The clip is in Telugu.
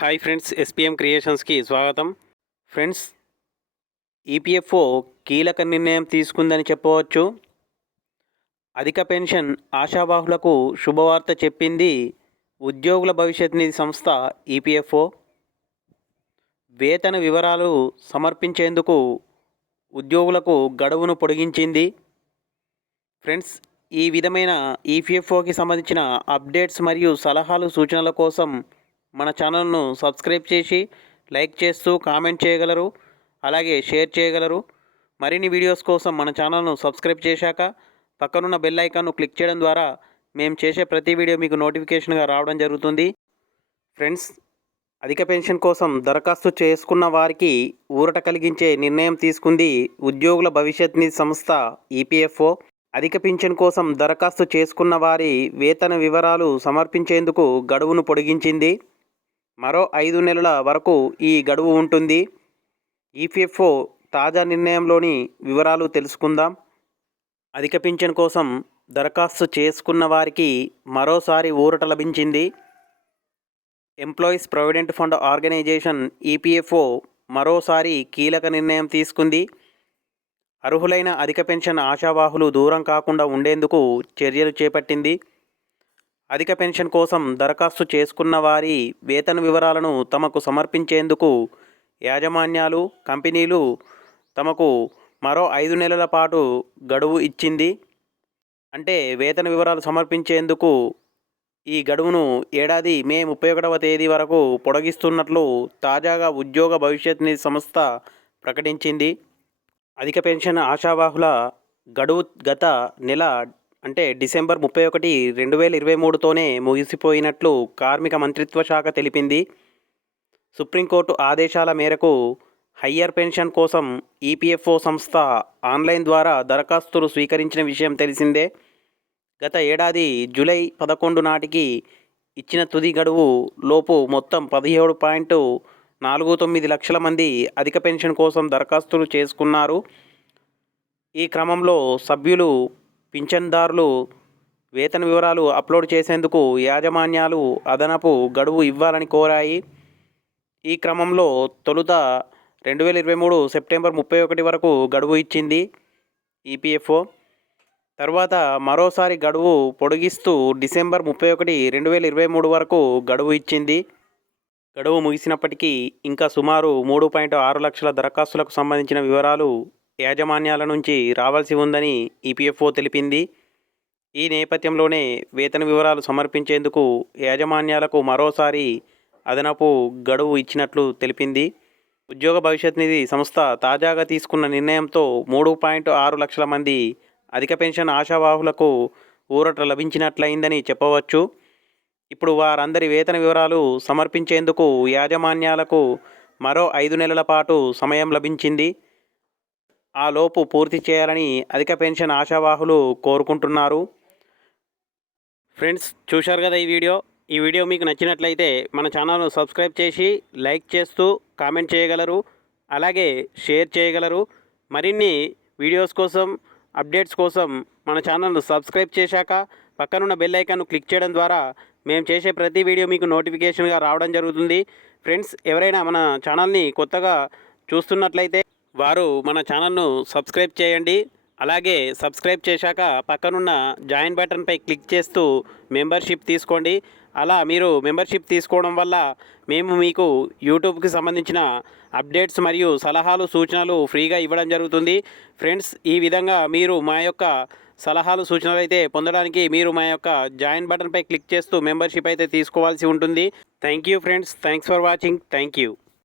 హాయ్ ఫ్రెండ్స్, ఎస్పీఎం క్రియేషన్స్కి స్వాగతం. ఫ్రెండ్స్, ఈపీఎఫ్ఓ కీలక నిర్ణయం తీసుకుందని చెప్పవచ్చు. అధిక పెన్షన్ ఆశావాహులకు శుభవార్త చెప్పింది ఉద్యోగుల భవిష్యత్ నిధి సంస్థ ఈపీఎఫ్ఓ. వేతన వివరాలు సమర్పించేందుకు ఉద్యోగులకు గడువును పొడిగించింది. ఫ్రెండ్స్, ఈ విధమైన ఈపీఎఫ్ఓకి సంబంధించిన అప్డేట్స్ మరియు సలహాలు సూచనల కోసం మన ఛానల్ను సబ్స్క్రైబ్ చేసి లైక్ చేస్తూ కామెంట్ చేయగలరు, అలాగే షేర్ చేయగలరు. మరిన్ని వీడియోస్ కోసం మన ఛానల్ను సబ్స్క్రైబ్ చేశాక పక్కనున్న బెల్ ఐకాన్ను క్లిక్ చేయడం ద్వారా మేము చేసే ప్రతి వీడియో మీకు నోటిఫికేషన్గా రావడం జరుగుతుంది. ఫ్రెండ్స్, అధిక పెన్షన్ కోసం దరఖాస్తు చేసుకున్న వారికి ఊరట కలిగించే నిర్ణయం తీసుకుంది ఉద్యోగుల భవిష్యత్ నిధి సంస్థ ఈపీఎఫ్ఓ. అధిక పింఛన్ కోసం దరఖాస్తు చేసుకున్న వారి వేతన వివరాలు సమర్పించేందుకు గడువును పొడిగించింది. మరో 5 నెలల వరకు ఈ గడువు ఉంటుంది. ఈపీఎఫ్ఓ తాజా నిర్ణయంలోని వివరాలు తెలుసుకుందాం. అధిక పింఛన్ కోసం దరఖాస్తు చేసుకున్న వారికి మరోసారి ఊరట లభించింది. Employees provident fund organisation EPFO మరోసారి కీలక నిర్ణయం తీసుకుంది. అర్హులైన అధిక పెన్షన్ ఆశావాహులు దూరం కాకుండా ఉండేందుకు చర్యలు చేపట్టింది. అధిక పెన్షన్ కోసం దరఖాస్తు చేసుకున్న వారి వేతన వివరాలను తమకు సమర్పించేందుకు యాజమాన్యాలు, కంపెనీలు తమకు మరో 5 నెలల పాటు గడువు ఇచ్చింది. అంటే వేతన వివరాలు సమర్పించేందుకు ఈ గడువును ఏడాది మే 31వ తేదీ వరకు పొడిగిస్తున్నట్లు తాజాగా ఉద్యోగ భవిష్యత్ నిధి సంస్థ ప్రకటించింది. అధిక పెన్షన్ ఆశావాహుల గడువు గత నెల అంటే డిసెంబర్ 31, 2023తోనే ముగిసిపోయినట్లు కార్మిక మంత్రిత్వ శాఖ తెలిపింది. సుప్రీంకోర్టు ఆదేశాల మేరకు హయ్యర్ పెన్షన్ కోసం ఈపీఎఫ్ఓ సంస్థ ఆన్లైన్ ద్వారా దరఖాస్తులు స్వీకరించిన విషయం తెలిసిందే. గత ఏడాది జూలై 11 నాటికి ఇచ్చిన తుది గడువు లోపు మొత్తం 17.49 లక్షల మంది అధిక పెన్షన్ కోసం దరఖాస్తులు చేసుకున్నారు. ఈ క్రమంలో సభ్యులు, పింఛన్దారులు వేతన వివరాలు అప్లోడ్ చేసేందుకు యాజమాన్యాలు అదనపు గడువు ఇవ్వాలని కోరాయి. ఈ క్రమంలో తొలుత 2023 సెప్టెంబర్ 31 వరకు గడువు ఇచ్చింది ఈపీఎఫ్ఓ. తర్వాత మరోసారి గడువు పొడిగిస్తూ డిసెంబర్ 31, 2023 వరకు గడువు ఇచ్చింది. గడువు ముగిసినప్పటికీ ఇంకా సుమారు 3.6 లక్షల దరఖాస్తులకు సంబంధించిన వివరాలు యాజమాన్యాల నుంచి రావాల్సి ఉందని ఈపీఎఫ్ఓ తెలిపింది. ఈ నేపథ్యంలోనే వేతన వివరాలు సమర్పించేందుకు యాజమాన్యాలకు మరోసారి అదనపు గడువు ఇచ్చినట్లు తెలిపింది. ఉద్యోగ భవిష్యత్ నిధి సంస్థ తాజాగా తీసుకున్న నిర్ణయంతో 3.6 లక్షల మంది అధిక పెన్షన్ ఆశావాహులకు ఊరట లభించినట్లయిందని చెప్పవచ్చు. ఇప్పుడు వారందరి వేతన వివరాలు సమర్పించేందుకు యాజమాన్యాలకు మరో 5 నెలల పాటు సమయం లభించింది. ఆ లోపు పూర్తి చేయాలని అధిక పెన్షన్ ఆశావాహులు కోరుకుంటున్నారు. ఫ్రెండ్స్, చూశారు కదా ఈ వీడియో మీకు నచ్చినట్లయితే మన ఛానల్ను సబ్స్క్రైబ్ చేసి లైక్ చేస్తూ కామెంట్ చేయగలరు, అలాగే షేర్ చేయగలరు. మరిన్ని వీడియోస్ కోసం, అప్డేట్స్ కోసం మన ఛానల్ను సబ్స్క్రైబ్ చేశాక పక్కనున్న బెల్ ఐకాన్ను క్లిక్ చేయడం ద్వారా మేము చేసే ప్రతి వీడియో మీకు నోటిఫికేషన్గా రావడం జరుగుతుంది. ఫ్రెండ్స్, ఎవరైనా మన ఛానల్ని కొత్తగా చూస్తున్నట్లయితే వారు మన ఛానల్ను సబ్స్క్రైబ్ చేయండి. అలాగే సబ్స్క్రైబ్ చేశాక పక్కనున్న జాయిన్ బటన్పై క్లిక్ చేస్తూ మెంబర్షిప్ తీసుకోండి. అలా మీరు మెంబర్షిప్ తీసుకోవడం వల్ల మేము మీకు యూట్యూబ్కి సంబంధించిన అప్డేట్స్ మరియు సలహాలు, సూచనలు ఫ్రీగా ఇవ్వడం జరుగుతుంది. ఫ్రెండ్స్, ఈ విధంగా మీరు మా యొక్క సలహాలు, సూచనలు అయితే పొందడానికి మీరు మా యొక్క జాయిన్ బటన్పై క్లిక్ చేస్తూ మెంబర్షిప్ అయితే తీసుకోవాల్సి ఉంటుంది. Thank you friends, thanks for watching. Thank you.